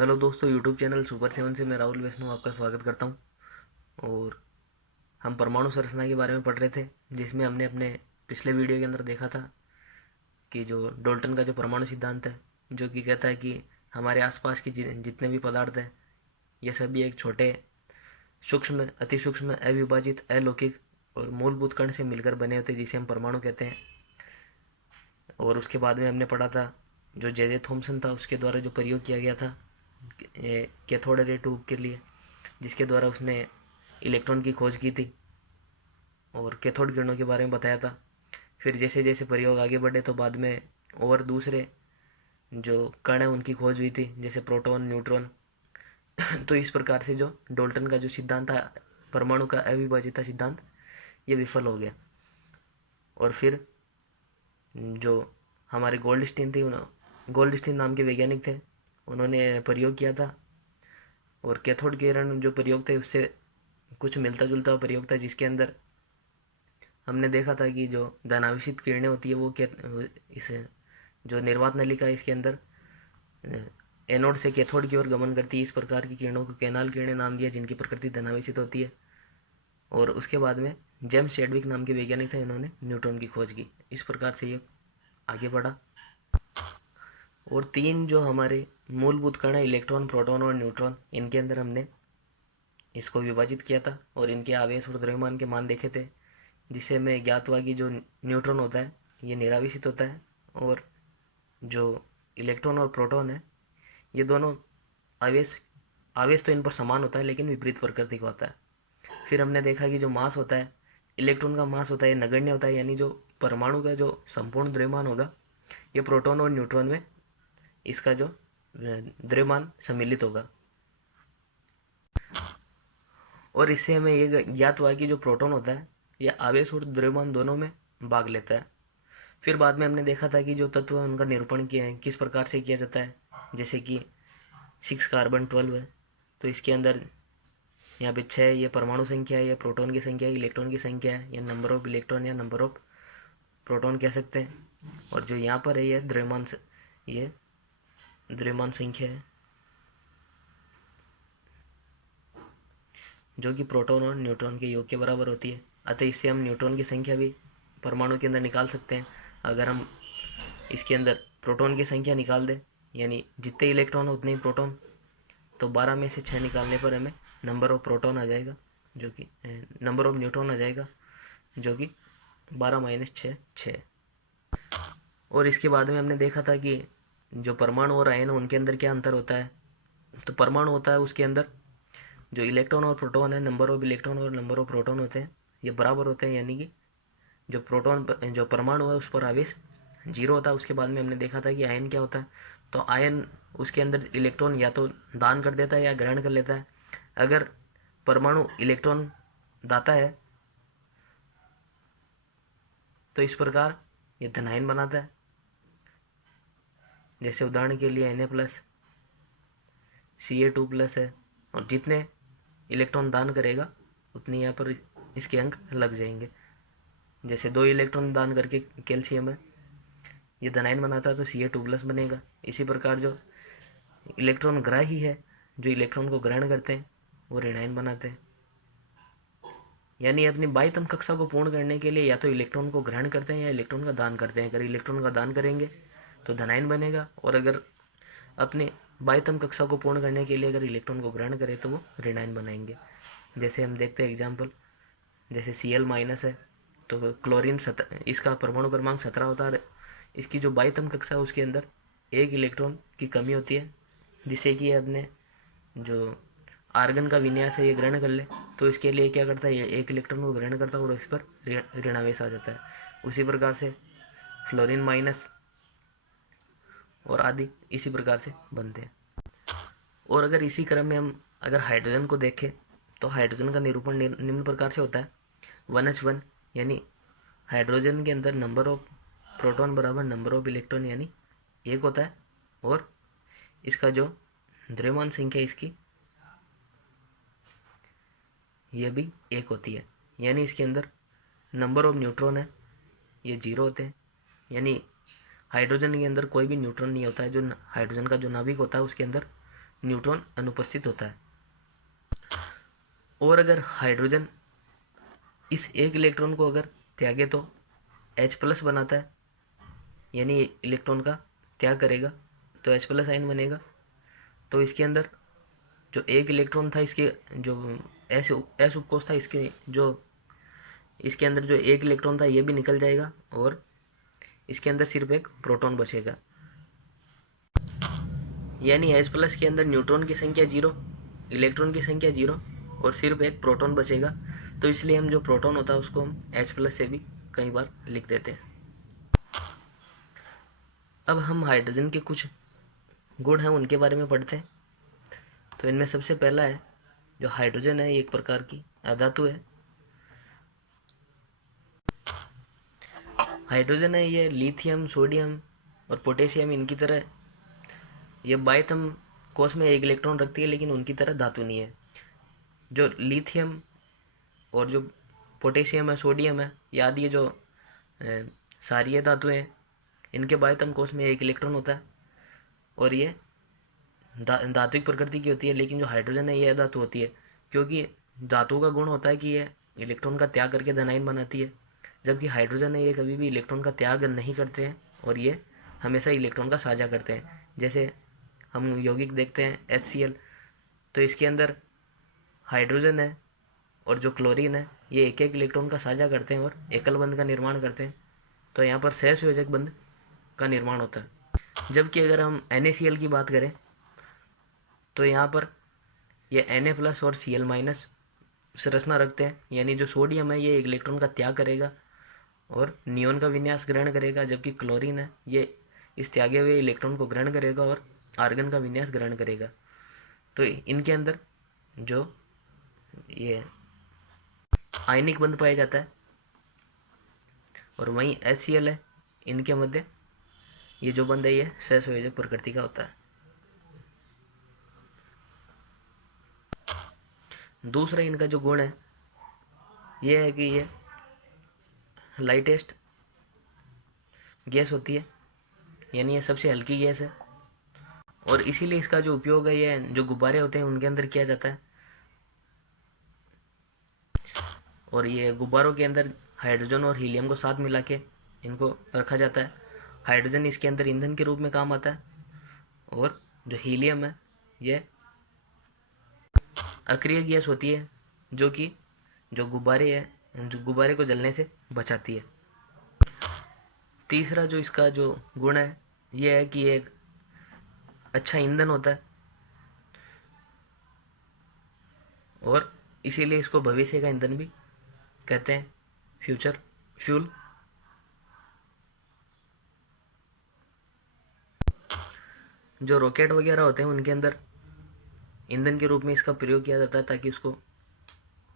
Hello दोस्तों, YouTube channel super seven से मैं राहुल वैष्णव आपका स्वागत करता हूं। और हम परमाणु संरचना के बारे में पढ़ रहे थे, जिसमें हमने अपने पिछले वीडियो के अंदर देखा था कि जो डोल्टन का जो परमाणु सिद्धांत है, जो कि कहता है कि हमारे आसपास के जितने भी पदार्थ हैं, ये सभी एक छोटे सूक्ष्म, अति सूक्ष्म, अविभाजित, अलौकिक और मूलभूत कण से मिलकर बने होते हैं, जिसे हम परमाणु कहते हैं। और उसके बाद में हमने पढ़ा था जो जे थॉमसन था, उसके द्वारा जो प्रयोग किया गया था कैथोड रे ट्यूब के लिए, जिसके द्वारा उसने इलेक्ट्रॉन की खोज की थी और कैथोड किरणों के बारे में बताया था। फिर जैसे जैसे प्रयोग आगे बढ़े तो बाद में और दूसरे जो कण है उनकी खोज हुई थी, जैसे प्रोटॉन, न्यूट्रॉन। तो इस प्रकार से जो डोल्टन का जो सिद्धांत था, परमाणु का अविभाज्यता सिद्धांत, ये विफल हो गया। और फिर जो हमारे गोल्डस्टीन नाम के वैज्ञानिक थे, उन्होंने प्रयोग किया था। और कैथोड किरण जो प्रयोग थे उससे कुछ मिलता जुलता प्रयोग था, जिसके अंदर हमने देखा था कि जो धनावेशित किरणें होती है वो क्या, इस जो निर्वात नलिका है इसके अंदर एनोड से कैथोड की ओर गमन करती है। इस प्रकार की किरणों को कैनाल किरणें नाम दिया, जिनकी प्रकृति धनावेशित होती है। और उसके बाद में जेम्स चैडविक नाम के वैज्ञानिक थे, इन्होंने न्यूट्रॉन की खोज की। इस प्रकार से ये आगे बढ़ा। और तीन जो हमारे मूलभूत कण है, इलेक्ट्रॉन, प्रोटॉन और न्यूट्रॉन, इनके अंदर हमने इसको विभाजित किया था और इनके आवेश और द्रव्यमान के मान देखे थे, जिससे हमें ज्ञात हुआ कि जो न्यूट्रॉन होता है ये निरावेशित होता है, और जो इलेक्ट्रॉन और प्रोटॉन है ये दोनों आवेश आवेश तो इन पर समान होता है, लेकिन विपरीत प्रकृति का होता है। फिर हमने देखा कि जो मास होता है, इलेक्ट्रॉन का मास होता है, ये नगण्य होता है, यानी जो परमाणु का जो संपूर्ण द्रव्यमान होगा, ये प्रोटॉन और न्यूट्रॉन में इसका जो द्रव्यमान सम्मिलित होगा। और इससे हमें ये ज्ञात हुआ कि जो प्रोटॉन होता है यह आवेश और द्रव्यमान दोनों में भाग लेता है। फिर बाद में हमने देखा था कि जो तत्व है उनका निरूपण किया है, किस प्रकार से किया जाता है। जैसे कि 6 कार्बन 12 है, तो इसके अंदर यहाँ पे 6 ये परमाणु संख्या है, ये प्रोटॉन की संख्या है, इलेक्ट्रॉन की संख्या है, या नंबर ऑफ इलेक्ट्रॉन या नंबर ऑफ प्रोटॉन कह सकते हैं। और जो यहाँ पर है ये द्रव्यमान संख्या है, जो कि प्रोटॉन और न्यूट्रॉन के योग के बराबर होती है। अतः इससे हम न्यूट्रॉन की संख्या भी परमाणु के अंदर निकाल सकते हैं। अगर हम इसके अंदर प्रोटॉन की संख्या निकाल दें, यानी जितने इलेक्ट्रॉन उतने ही प्रोटॉन, तो 12 में से 6 निकालने पर हमें नंबर ऑफ प्रोटॉन आ जाएगा, जो कि नंबर ऑफ न्यूट्रॉन आ जाएगा, जो कि 12 - 6 6। और इसके बाद में हमने देखा था कि जो परमाणु और आयन उनके अंदर क्या अंतर होता है। तो परमाणु होता है, उसके अंदर जो इलेक्ट्रॉन और प्रोटॉन है, नंबर ऑफ इलेक्ट्रॉन और नंबर ऑफ प्रोटॉन होते हैं, ये बराबर होते हैं, यानी कि जो परमाणु है उस पर आवेश 0 होता है। उसके बाद में हमने देखा था कि आयन क्या होता है। तो आयन, उसके अंदर इलेक्ट्रॉन या तो दान कर देता है या ग्रहण कर लेता है। अगर परमाणु इलेक्ट्रॉन दाता है तो इस प्रकार ये धनायन बनाता है। जैसे उदाहरण के लिए Na+ Ca2+ है, और जितने इलेक्ट्रॉन दान करेगा उतनी यहाँ पर इसके अंक लग जाएंगे। जैसे 2 इलेक्ट्रॉन दान करके कैल्शियम है, ये धनायन बनाता है, तो Ca2+ बनेगा। इसी प्रकार जो इलेक्ट्रॉन ग्राही है, जो इलेक्ट्रॉन को ग्रहण करते हैं, वो ऋणायन बनाते हैं। यानी अपनी बाह्यतम कक्षा को पूर्ण करने के लिए या तो इलेक्ट्रॉन को ग्रहण करते हैं या इलेक्ट्रॉन का दान करते हैं। अगर इलेक्ट्रॉन का दान करेंगे तो धनायन बनेगा, और अगर अपने बाह्यतम कक्षा को पूर्ण करने के लिए अगर इलेक्ट्रॉन को ग्रहण करें तो वो ऋणायन बनाएंगे। जैसे हम देखते हैं एग्जाम्पल, जैसे Cl- है, तो क्लोरीन इसका परमाणु क्रमांक 17 होता है। इसकी जो बाह्यतम कक्षा है उसके अंदर एक इलेक्ट्रॉन की कमी होती है, जिससे कि अपने जो आर्गन का विन्यास है ये ग्रहण कर ले। तो इसके लिए क्या करता है, ये एक इलेक्ट्रॉन को ग्रहण करता है और इस पर ऋणावेश आ जाता है। उसी प्रकार से फ्लोरीन- और आदि इसी प्रकार से बनते हैं। और अगर इसी क्रम में हम अगर हाइड्रोजन को देखें, तो हाइड्रोजन का निरूपण निम्न प्रकार से होता है। 1h1, यानी हाइड्रोजन के अंदर नंबर ऑफ प्रोटॉन बराबर नंबर ऑफ इलेक्ट्रॉन, यानी 1 होता है। और इसका जो द्रव्यमान संख्या इसकी यह भी 1 होती है। यानी इसके अंदर नंबर ऑफ न्यूट्रॉन है ये 0 होते हैं। यानी हाइड्रोजन के अंदर कोई भी न्यूट्रॉन नहीं होता है। जो हाइड्रोजन का जो नाभिक होता है उसके अंदर न्यूट्रॉन अनुपस्थित होता है। और अगर हाइड्रोजन इस एक इलेक्ट्रॉन को अगर त्यागे तो H+ बनाता है, यानी इलेक्ट्रॉन का त्याग करेगा तो H+ आयन बनेगा। तो इसके अंदर जो एक इलेक्ट्रॉन था, इसके जो एस उपकोष था, इसके अंदर जो एक इलेक्ट्रॉन था ये भी निकल जाएगा और इसके अंदर सिर्फ एक प्रोटॉन बचेगा। यानी H+ के अंदर न्यूट्रॉन की संख्या 0, इलेक्ट्रॉन की संख्या 0 और सिर्फ एक प्रोटॉन बचेगा। तो इसलिए हम जो प्रोटॉन होता है उसको हम H+ से भी कई बार लिख देते हैं। अब हम हाइड्रोजन के कुछ गुण हैं उनके बारे में पढ़ते हैं। तो इनमें सबसे पहला है, जो हाइड्रोजन है एक प्रकार की अधातु है। हाइड्रोजन है ये लिथियम, सोडियम और पोटेशियम इनकी तरह, ये बाह्यतम कोश में एक इलेक्ट्रॉन रखती है, लेकिन उनकी तरह धातु नहीं है। जो लिथियम और जो पोटेशियम है, सोडियम है, ये आदि ये जो सारी धातुएं हैं, इनके बाह्यतम कोश में एक इलेक्ट्रॉन होता है और ये धात्विक प्रकृति की होती है। लेकिन जो हाइड्रोजन है ये धातु होती है, क्योंकि धातु का गुण होता है कि ये इलेक्ट्रॉन का त्याग करके धनायन बनाती है, जबकि हाइड्रोजन है ये कभी भी इलेक्ट्रॉन का त्याग नहीं करते हैं और ये हमेशा इलेक्ट्रॉन का साझा करते हैं। जैसे हम यौगिक देखते हैं HCl, तो इसके अंदर हाइड्रोजन है और जो क्लोरीन है ये एक एक इलेक्ट्रॉन का साझा करते हैं और एकल बंध का निर्माण करते हैं। तो यहाँ पर सहसंयोजक बंध का निर्माण होता है। जबकि अगर हम NaCl की बात करें तो यहाँ पर ये Na+ और Cl- संरचना रखते हैं, यानी जो सोडियम है ये एक इलेक्ट्रॉन का त्याग करेगा और नियोन का विन्यास ग्रहण करेगा, जबकि क्लोरीन है ये इस त्यागे हुए इलेक्ट्रॉन को ग्रहण करेगा और आर्गन का विन्यास ग्रहण करेगा। तो इनके अंदर जो ये आयनिक बंध पाया जाता है। और वहीं HCl है, इनके मध्य ये जो बंध है ये सहसंयोजक प्रकृति का होता है। दूसरा इनका जो गुण है ये है कि ये लाइटेस्ट गैस होती है, यानी ये सबसे हल्की गैस है और इसीलिए इसका जो उपयोग है ये जो गुब्बारे होते हैं उनके अंदर किया जाता है। और ये गुब्बारों के अंदर हाइड्रोजन और हीलियम को साथ मिला के इनको रखा जाता है। हाइड्रोजन इसके अंदर ईंधन के रूप में काम आता है और जो हीलियम है ये अक्रिय गैस होती है, जो कि जो गुब्बारे को जलने से बचाती है। तीसरा जो इसका जो गुण है ये है कि ये एक अच्छा ईंधन होता है और इसीलिए इसको भविष्य का ईंधन भी कहते हैं, फ्यूचर फ्यूल। जो रॉकेट वगैरह होते हैं उनके अंदर ईंधन के रूप में इसका प्रयोग किया जाता है ताकि उसको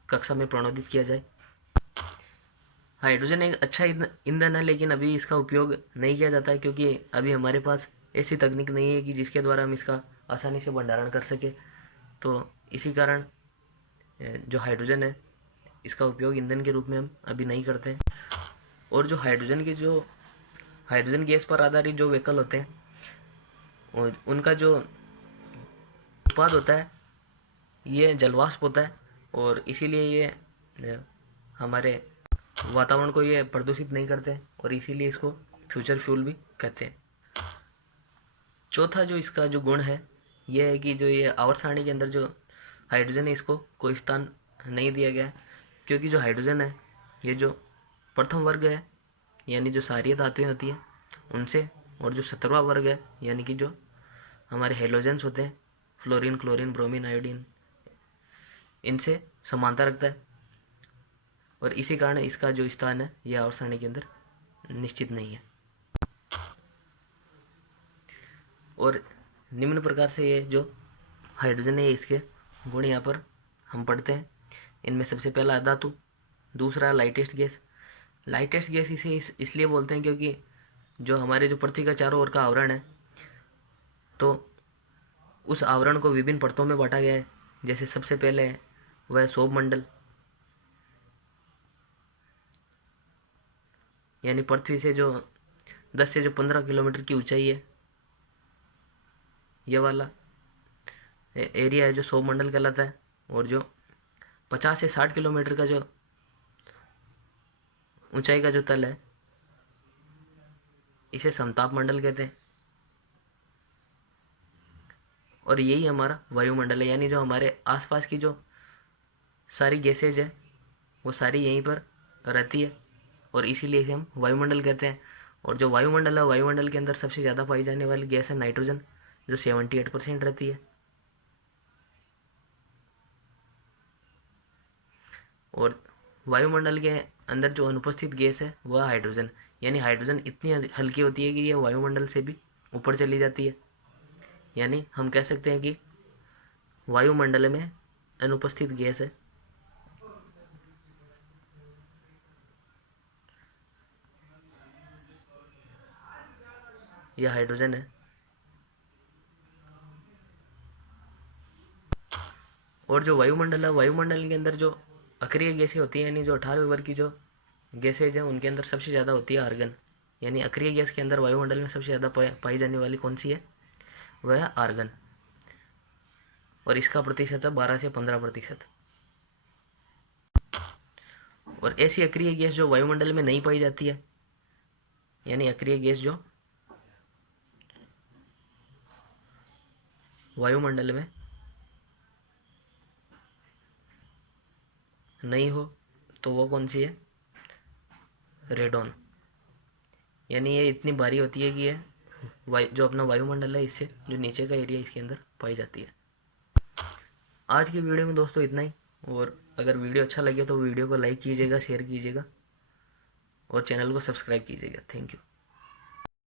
कक्षा में प्रणोदित किया जाए। हाइड्रोजन एक अच्छा ईंधन है, लेकिन अभी इसका उपयोग नहीं किया जाता है क्योंकि अभी हमारे पास ऐसी तकनीक नहीं है कि जिसके द्वारा हम इसका आसानी से भंडारण कर सके। तो इसी कारण जो हाइड्रोजन है इसका उपयोग ईंधन के रूप में हम अभी नहीं करते हैं। और जो हाइड्रोजन गैस पर आधारित जो व्हीकल होते हैं उनका जो उत्पाद होता है ये जलवाष्प होता है और इसीलिए ये हमारे वातावरण को ये प्रदूषित नहीं करते और इसीलिए इसको फ्यूचर फ्यूल भी कहते हैं। चौथा जो इसका जो गुण है ये है कि जो ये आवर्त सारणी के अंदर जो हाइड्रोजन है इसको कोई स्थान नहीं दिया गया है, क्योंकि जो हाइड्रोजन है ये जो प्रथम वर्ग है यानी जो सारी धातुएं होती हैं उनसे, और जो 17वां वर्ग है यानी कि जो हमारे हेलोजेंस होते हैं फ्लोरीन, क्लोरीन, ब्रोमीन, आयोडीन, इनसे समानता रखता है और इसी कारण इसका जो स्थान है यह आवर्त सारणी के अंदर निश्चित नहीं है। और निम्न प्रकार से ये जो हाइड्रोजन है इसके गुण यहाँ पर हम पढ़ते हैं। इनमें सबसे पहला धातु, दूसरा लाइटेस्ट गैस। लाइटेस्ट गैस इसे इसलिए बोलते हैं क्योंकि जो हमारे जो पृथ्वी का चारों ओर का आवरण है तो उस आवरण को विभिन्न परतों में बांटा गया है। जैसे सबसे पहले वह सौर मंडल, यानी पृथ्वी से जो 10 से जो 15 किलोमीटर की ऊंचाई है ये वाला। एरिया है जो सौरमंडल कहलाता है, और जो 50 से 60 किलोमीटर का जो ऊंचाई का जो तल है इसे समताप मंडल कहते हैं। और यही हमारा वायुमंडल है, यानी जो हमारे आसपास की जो सारी गैसेज है वो सारी यहीं पर रहती है, और इसीलिए इसे हम वायुमंडल कहते हैं। और जो वायुमंडल है, वायुमंडल के अंदर सबसे ज़्यादा पाई जाने वाली गैस है नाइट्रोजन, जो 78% रहती है। और वायुमंडल के अंदर जो अनुपस्थित गैस है वह हाइड्रोजन, यानी हाइड्रोजन इतनी हल्की होती है कि यह वायुमंडल से भी ऊपर चली जाती है। यानी हम कह सकते हैं कि वायुमंडल में अनुपस्थित गैस है यह हाइड्रोजन है। और जो वायुमंडल है, वायुमंडल के अंदर जो अक्रिय गैसें होती हैं, यानी जो 18वें वर्ग की जो गैसेज हैं उनके अंदर सबसे ज़्यादा होती है आर्गन। यानी अक्रिय गैस के अंदर वायुमंडल में सबसे ज़्यादा पाई जाने वाली कौन सी है, वह है आर्गन, और इसका प्रतिशत है 12 से 15%। और ऐसी अक्रिय गैस जो वायुमंडल में नहीं पाई जाती है, यानी अक्रिय गैस जो वायुमंडल में नहीं हो, तो वो कौन सी है, रेडॉन। यानी ये इतनी भारी होती है कि ये जो अपना वायुमंडल है इससे जो नीचे का एरिया इसके अंदर पाई जाती है। आज की वीडियो में दोस्तों इतना ही, और अगर वीडियो अच्छा लगे तो वीडियो को लाइक कीजिएगा, शेयर कीजिएगा और चैनल को सब्सक्राइब कीजिएगा। Thank you.